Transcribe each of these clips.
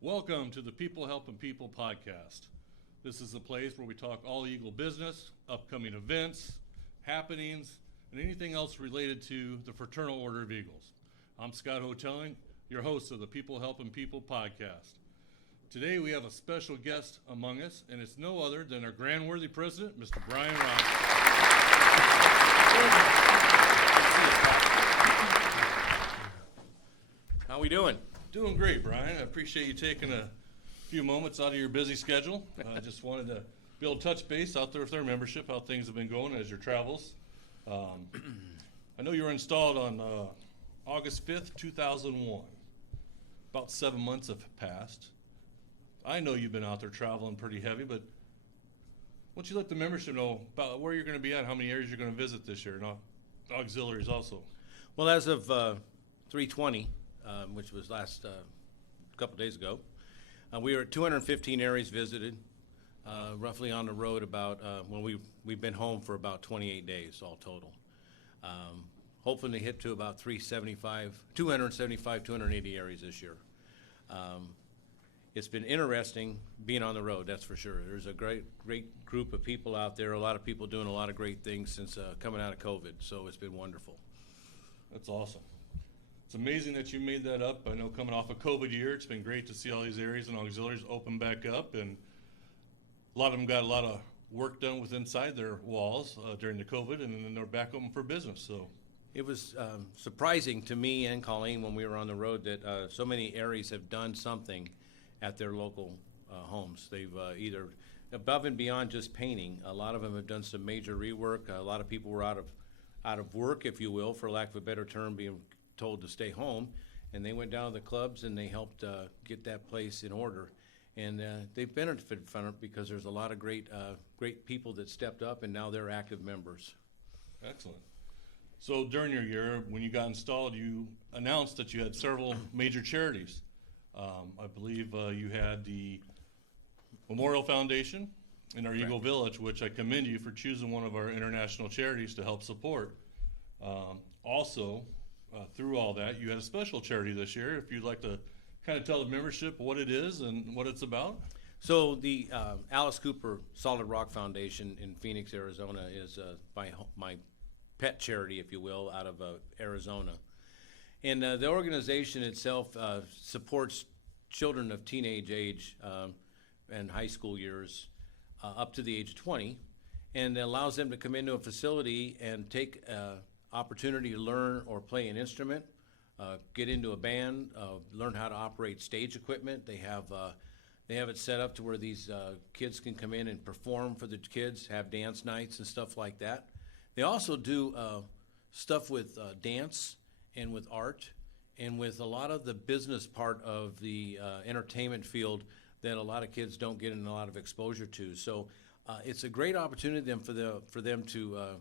Welcome to the People Helping People podcast. This is a place where we talk all Eagle business, upcoming events, happenings, and anything else related to the Fraternal Order of Eagles. I'm Scott Houghtaling, your host of the People Helping People podcast. Today we have a special guest among us, and it's no other than our grand worthy president, Mr. Brian Ross. How we doing? Doing great, Brian. I appreciate you taking a few moments out of your busy schedule. I just wanted to build touch base out there with our membership, how things have been going as your travels. I know you were installed on August 5th, 2001. About 7 months have passed. I know you've been out there traveling pretty heavy, but why don't you let the membership know about where you're going to be at, how many areas you're going to visit this year, and auxiliaries also. Well, as of 3/20, which was last couple days ago, we were at 215 areas visited, roughly on the road about, we've been home for about 28 days all total. Hoping to hit to about 280 areas this year. It's been interesting being on the road, that's for sure. There's a great group of people out there, a lot of people doing a lot of great things since coming out of COVID, so it's been wonderful. That's awesome. It's amazing that you made that up. I know coming off a COVID year, it's been great to see all these areas and auxiliaries open back up, and a lot of them got a lot of work done with inside their walls during the COVID, and then they're back open for business. So it was surprising to me and Colleen when we were on the road that so many areas have done something at their local homes. They've either above and beyond just painting. A lot of them have done some major rework. A lot of people were out of work, if you will, for lack of a better term, being told to stay home, and they went down to the clubs and they helped get that place in order, and they've benefited from it because there's a lot of great people that stepped up, and now they're active members. Excellent. So during your year, when you got installed, you announced that you had several major charities. I believe you had the Memorial Foundation in our Eagle Village, which I commend you for choosing one of our international charities to help support. Also, through all that, you had a special charity this year. If you'd like to kind of tell the membership what it is and what it's about. So the Alice Cooper Solid Rock Foundation in Phoenix, Arizona is my pet charity, if you will, out of Arizona. And the organization itself supports children of teenage age and high school years up to the age of 20, and allows them to come into a facility and take opportunity to learn or play an instrument, get into a band, learn how to operate stage equipment. They have it set up to where these kids can come in and perform for the kids, have dance nights and stuff like that. They also do stuff with dance and with art and with a lot of the business part of the entertainment field that a lot of kids don't get a lot of exposure to. So it's a great opportunity for them to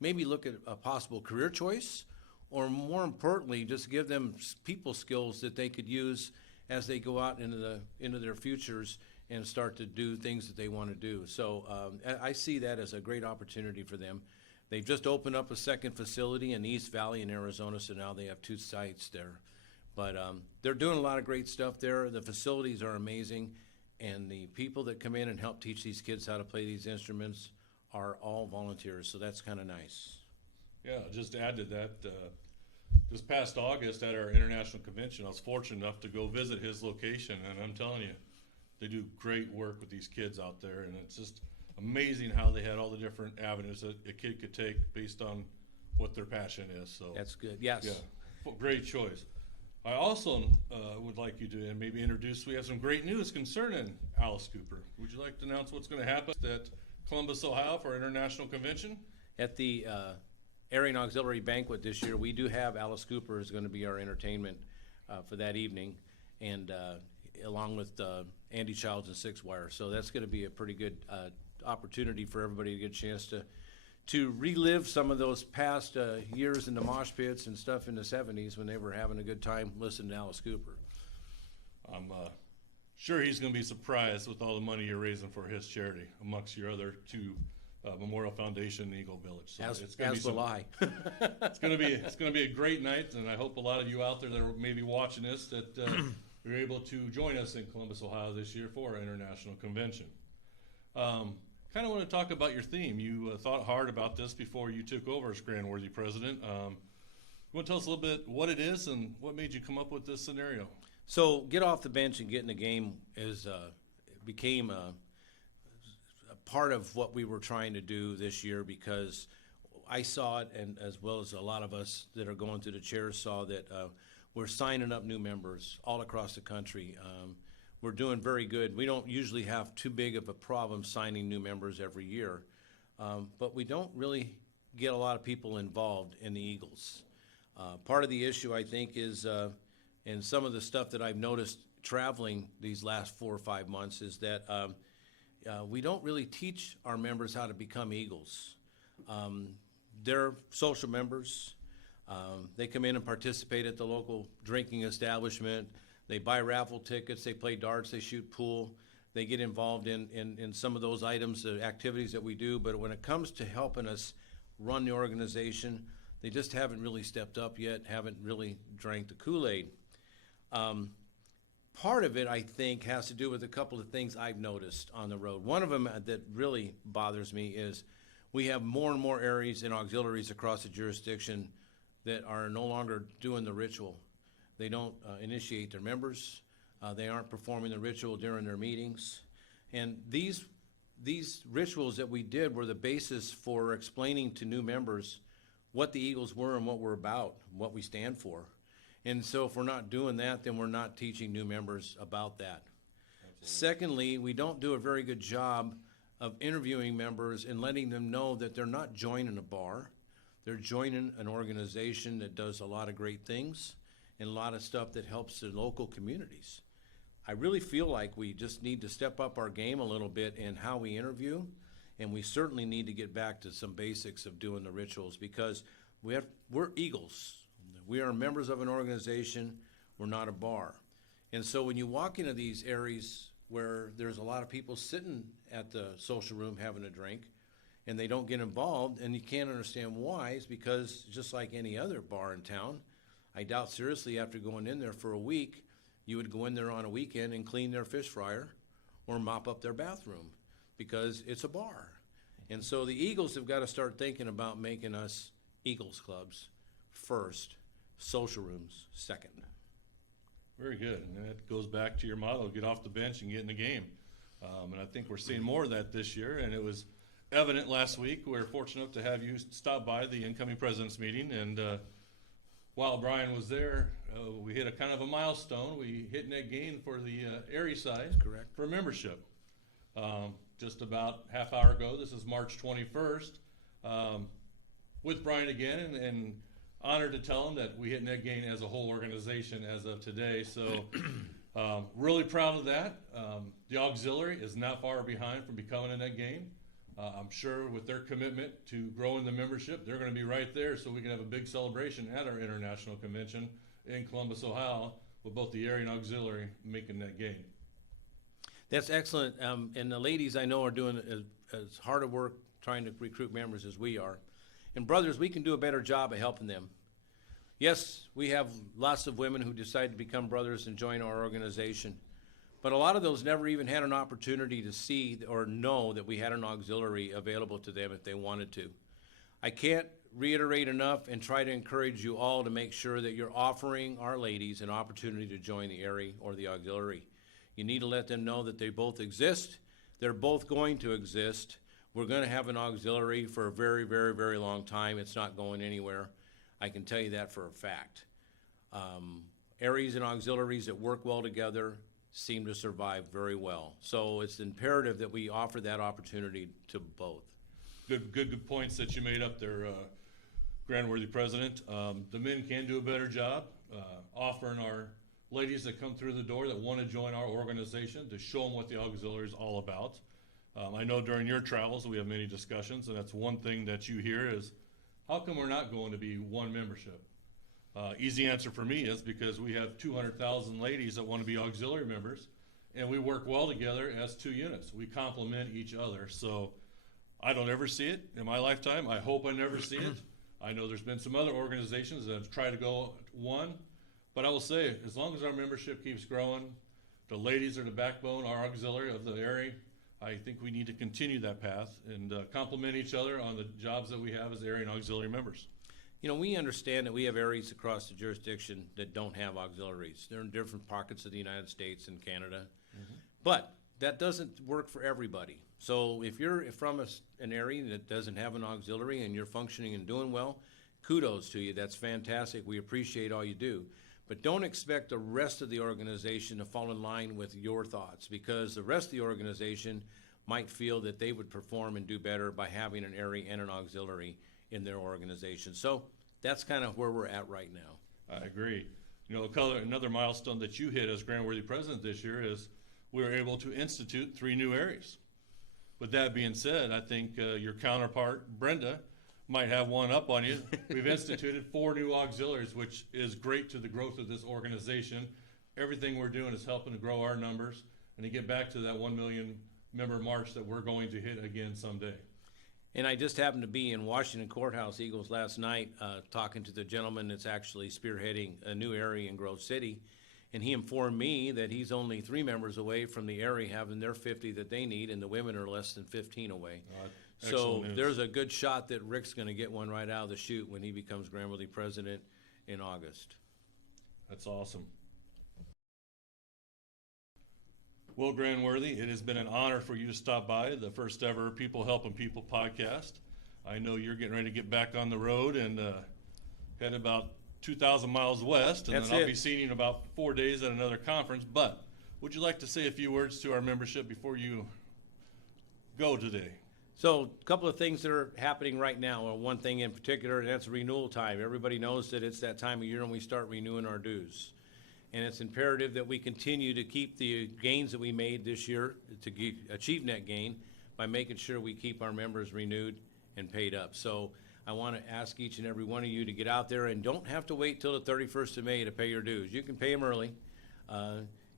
maybe look at a possible career choice, or more importantly, just give them people skills that they could use as they go out into their futures and start to do things that they want to do. So I see that as a great opportunity for them. They've just opened up a second facility in East Valley in Arizona, so now they have 2 sites there. But they're doing a lot of great stuff there. The facilities are amazing, and the people that come in and help teach these kids how to play these instruments are all volunteers, so that's kind of nice. Yeah, just to add to that, this past August at our international convention, I was fortunate enough to go visit his location, and I'm telling you, they do great work with these kids out there, and it's just amazing how they had all the different avenues that a kid could take based on what their passion is. So that's good. Yes. Yeah, great choice. I also would like you to maybe introduce, we have some great news concerning Alice Cooper. Would you like to announce what's going to happen at Columbus, Ohio for our international convention? At the Area and Auxiliary Banquet this year, we do have Alice Cooper is going to be our entertainment for that evening, and along with Andy Childs and Six Wire. So that's going to be a pretty good opportunity for everybody to get a chance to relive some of those past years in the mosh pits and stuff in the 70s when they were having a good time listening to Alice Cooper. I'm sure he's going to be surprised with all the money you're raising for his charity amongst your other 2 Memorial Foundation in Eagle Village. So It's going to be a great night, and I hope a lot of you out there that are maybe watching this that were able to join us in Columbus, Ohio this year for our international convention. Kind of want to talk about your theme. You thought hard about this before you took over as Grand Worthy President. You want to tell us a little bit what it is and what made you come up with this scenario? So get off the bench and get in the game became a part of what we were trying to do this year, because I saw it, and as well as a lot of us that are going through the chairs saw that we're signing up new members all across the country. We're doing very good. We don't usually have too big of a problem signing new members every year, but we don't really get a lot of people involved in the Eagles. Part of the issue, I think, is, and some of the stuff that I've noticed traveling these last 4 or 5 months, is that we don't really teach our members how to become Eagles. They're social members. They come in and participate at the local drinking establishment. They buy raffle tickets, they play darts, they shoot pool, they get involved in some of those items, the activities that we do, but when it comes to helping us run the organization, they just haven't really stepped up yet, haven't really drank the Kool-Aid. Part of it, I think, has to do with a couple of things I've noticed on the road. One of them that really bothers me is we have more and more areas and auxiliaries across the jurisdiction that are no longer doing the ritual. They don't initiate their members. They aren't performing the ritual during their meetings. And these rituals that we did were the basis for explaining to new members what the Eagles were and what we're about, what we stand for. And so if we're not doing that, then we're not teaching new members about that. Absolutely. Secondly, we don't do a very good job of interviewing members and letting them know that they're not joining a bar. They're joining an organization that does a lot of great things and a lot of stuff that helps the local communities. I really feel like we just need to step up our game a little bit in how we interview, and we certainly need to get back to some basics of doing the rituals, because we're Eagles. We are members of an organization. We're not a bar. And so when you walk into these areas where there's a lot of people sitting at the social room having a drink, and they don't get involved, and you can't understand why, it's because just like any other bar in town, I doubt seriously after going in there for a week, you would go in there on a weekend and clean their fish fryer or mop up their bathroom, because it's a bar. And so the Eagles have got to start thinking about making us Eagles clubs first, social rooms second. Very good, and that goes back to your motto, get off the bench and get in the game. And I think we're seeing more of that this year, and it was evident last week. We were fortunate enough to have you stop by the incoming president's meeting, and while Brian was there, we hit a kind of a milestone. We hit net gain for the area side. Correct. For membership. Just about half hour ago, this is March 21st, with Brian again, and honored to tell him that we hit net gain as a whole organization as of today. So really proud of that. The auxiliary is not far behind from becoming a net gain. I'm sure with their commitment to growing the membership, they're going to be right there, so we can have a big celebration at our international convention in Columbus, Ohio, with both the area and auxiliary making that gain. That's excellent. And the ladies I know are doing as hard a work trying to recruit members as we are. And brothers, we can do a better job of helping them. Yes, we have lots of women who decide to become brothers and join our organization. But a lot of those never even had an opportunity to see or know that we had an auxiliary available to them if they wanted to. I can't reiterate enough and try to encourage you all to make sure that you're offering our ladies an opportunity to join the area or the auxiliary. You need to let them know that they both exist. They're both going to exist. We're going to have an auxiliary for a very, very, very long time. It's not going anywhere. I can tell you that for a fact. Areas and auxiliaries that work well together seem to survive very well. So it's imperative that we offer that opportunity to both. Good points that you made up there, Grand Worthy President. The men can do a better job offering our ladies that come through the door that want to join our organization to show them what the auxiliary is all about. I know during your travels we have many discussions, and that's one thing that you hear is, how come we're not going to be one membership? Easy answer for me is because we have 200,000 ladies that want to be auxiliary members, and we work well together as two units. We complement each other. So I don't ever see it in my lifetime. I hope I never see it. I know there's been some other organizations that have tried to go one. But I will say, as long as our membership keeps growing, the ladies are the backbone, our auxiliary of the area. I think we need to continue that path and complement each other on the jobs that we have as area and auxiliary members. You know, we understand that we have areas across the jurisdiction that don't have auxiliaries. They're in different pockets of the United States and Canada. But that doesn't work for everybody. So if you're from an area that doesn't have an auxiliary and you're functioning and doing well, kudos to you. That's fantastic. We appreciate all you do. But don't expect the rest of the organization to fall in line with your thoughts, because the rest of the organization might feel that they would perform and do better by having an area and an auxiliary in their organization. So that's kind of where we're at right now. I agree. You know, another milestone that you hit as Grand Worthy President this year is we were able to institute 3 new areas. With that being said, I think your counterpart, Brenda, might have one up on you. We've instituted 4 new auxiliaries, which is great to the growth of this organization. Everything we're doing is helping to grow our numbers and to get back to that 1 million member march that we're going to hit again someday. And I just happened to be in Washington Courthouse, Eagles, last night, talking to the gentleman that's actually spearheading a new area in Grove City. And he informed me that he's only 3 members away from the area having their 50 that they need, and the women are less than 15 away. So news. there's a good shot that Rick's going to get one right out of the chute when he becomes Grand Worthy President in August. That's awesome. Well, Grand Worthy, it has been an honor for you to stop by the first ever People Helping People podcast. I know you're getting ready to get back on the road and head about 2,000 miles west, and That's then I'll it. be seeing you in about 4 days at another conference. But would you like to say a few words to our membership before you go today? So a couple of things that are happening right now, or one thing in particular, and that's renewal time. Everybody knows that it's that time of year when we start renewing our dues. And it's imperative that we continue to keep the gains that we made this year to achieve net gain by making sure we keep our members renewed and paid up. So I want to ask each and every one of you to get out there and don't have to wait till the 31st of May to pay your dues. You can pay them early.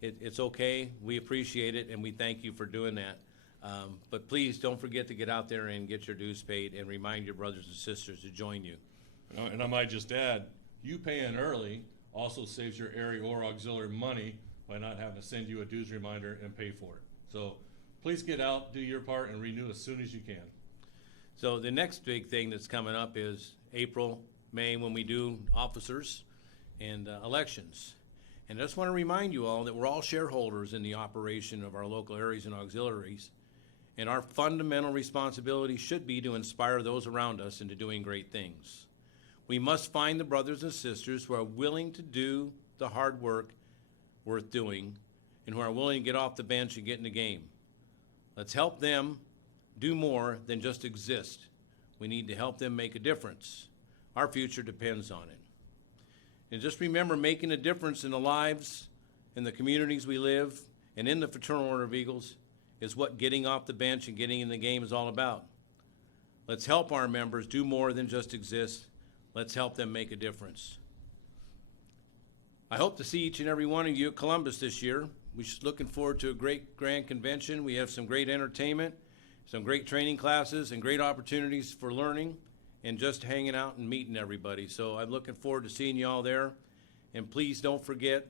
It's okay. We appreciate it, and we thank you for doing that. But please don't forget to get out there and get your dues paid, and remind your brothers and sisters to join you. And I might just add, you paying early also saves your area or auxiliary money by not having to send you a dues reminder and pay for it. So please get out, do your part, and renew as soon as you can. So the next big thing that's coming up is April, May, when we do officers and elections. And I just want to remind you all that we're all shareholders in the operation of our local areas and auxiliaries. And our fundamental responsibility should be to inspire those around us into doing great things. We must find the brothers and sisters who are willing to do the hard work worth doing and who are willing to get off the bench and get in the game. Let's help them do more than just exist. We need to help them make a difference. Our future depends on it. And just remember, making a difference in the lives, in the communities we live, and in the Fraternal Order of Eagles is what getting off the bench and getting in the game is all about. Let's help our members do more than just exist. Let's help them make a difference. I hope to see each and every one of you at Columbus this year. We're looking forward to a great grand convention. We have some great entertainment, some great training classes, and great opportunities for learning and just hanging out and meeting everybody. So I'm looking forward to seeing you all there. And please don't forget,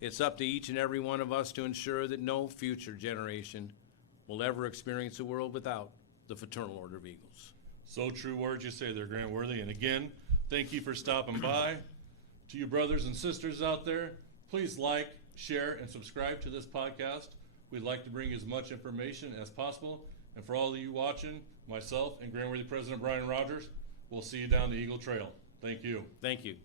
it's up to each and every one of us to ensure that no future generation will ever experience a world without the Fraternal Order of Eagles. So true words you say there, Grant Worthy. And again, thank you for stopping by. To you brothers and sisters out there, please like, share, and subscribe to this podcast. We'd like to bring you as much information as possible. And for all of you watching, myself and Grand Worthy President Brian Rogers, we'll see you down the Eagle Trail. Thank you. Thank you.